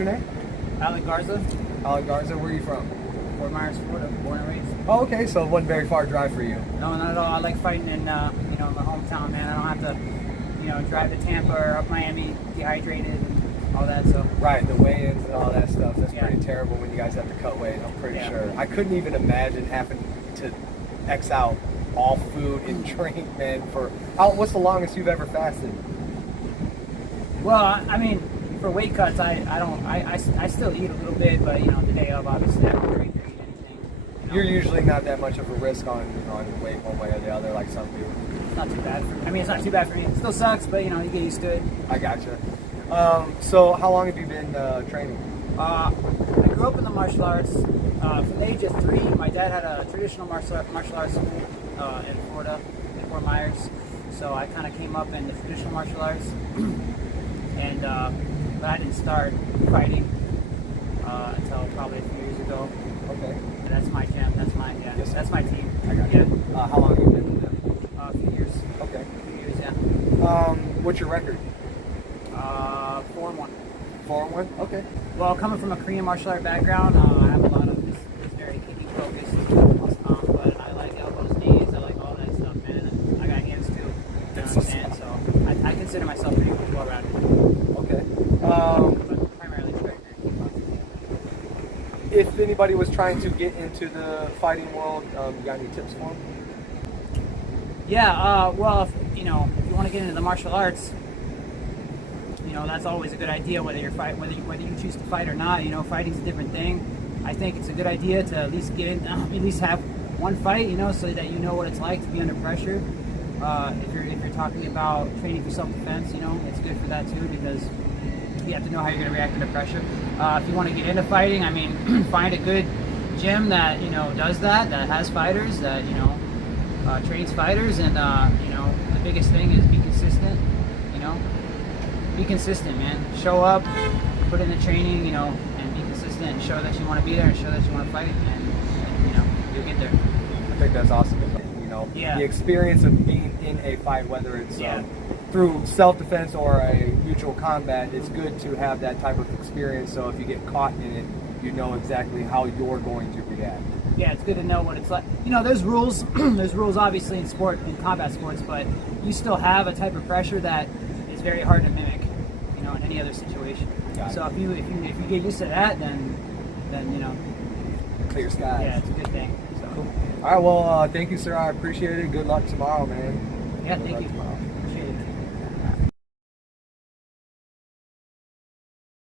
your name? Alec Garza, Alec Garza. Where are you from? Fort Myers, Florida, born and raised. Oh, okay. So it wasn't very far drive for you. No, not at all. I like fighting in, my hometown, man. I don't have to, drive to Tampa or up Miami dehydrated and all that. So Right, the weigh-ins and all that stuff. That's Yeah. pretty terrible when you guys have to cut weight. I'm pretty Yeah. sure. I couldn't even imagine having to X out all food and drink, man. What's the longest you've ever fasted? well, I mean, for weight cuts, I still eat a little bit, but the day of, obviously, I don't drink or eat anything. You're usually not that much of a risk on weight one way or the other, like some people. It's not too bad. It's not too bad for me. It still sucks, but you get used to it. I gotcha. So how long have you been training? I grew up in the martial arts. From the age of 3, my dad had a traditional martial arts school in Florida, in Fort Myers. So I kind of came up in the traditional martial arts, and but I didn't start fighting until probably a few years ago. Okay. And that's my gym. That's my Yes. That's my team. I got Yeah. you. How long have you been with them? A few years. Okay. A few years, yeah. What's your record? 4-1. 4-1. Okay. Well, coming from a Korean martial art background, I have a lot of this very kicking focus, but I like elbows, knees, I like all that stuff, man. And I got hands too, you understand? So I consider myself pretty well-rounded. Okay. But primarily striker and kickboxing. If anybody was trying to get into the fighting world, you got any tips for them? Yeah, well, if you want to get into the martial arts, that's always a good idea. Whether you choose to fight or not, fighting's a different thing. I think it's a good idea to at least get in, at least have one fight, so that you know what it's like to be under pressure. If you're talking about training for self-defense, it's good for that too, because you have to know how you're going to react under pressure. If you want to get into fighting, I mean, find a good gym that does that has fighters, that trains fighters, and the biggest thing is be consistent. Be consistent, man. Show up, put in the training, and be consistent, and show that you want to be there, and show that you want to fight, and you'll get there. I think that's awesome. Yeah. The experience of being in a fight, whether it's Yeah. through self-defense or a mutual combat, it's good to have that type of experience. So if you get caught in it, you know exactly how you're going to react. Yeah, it's good to know what it's like. There's rules. There's rules, obviously, in combat sports, but you still have a type of pressure that is very hard to mimic, in any other situation. So if you get used to that, then Clear skies. yeah, it's a good thing. So Cool. All right. Well, thank you, sir. I appreciate it. Good luck tomorrow, man. yeah, Good thank luck you. tomorrow.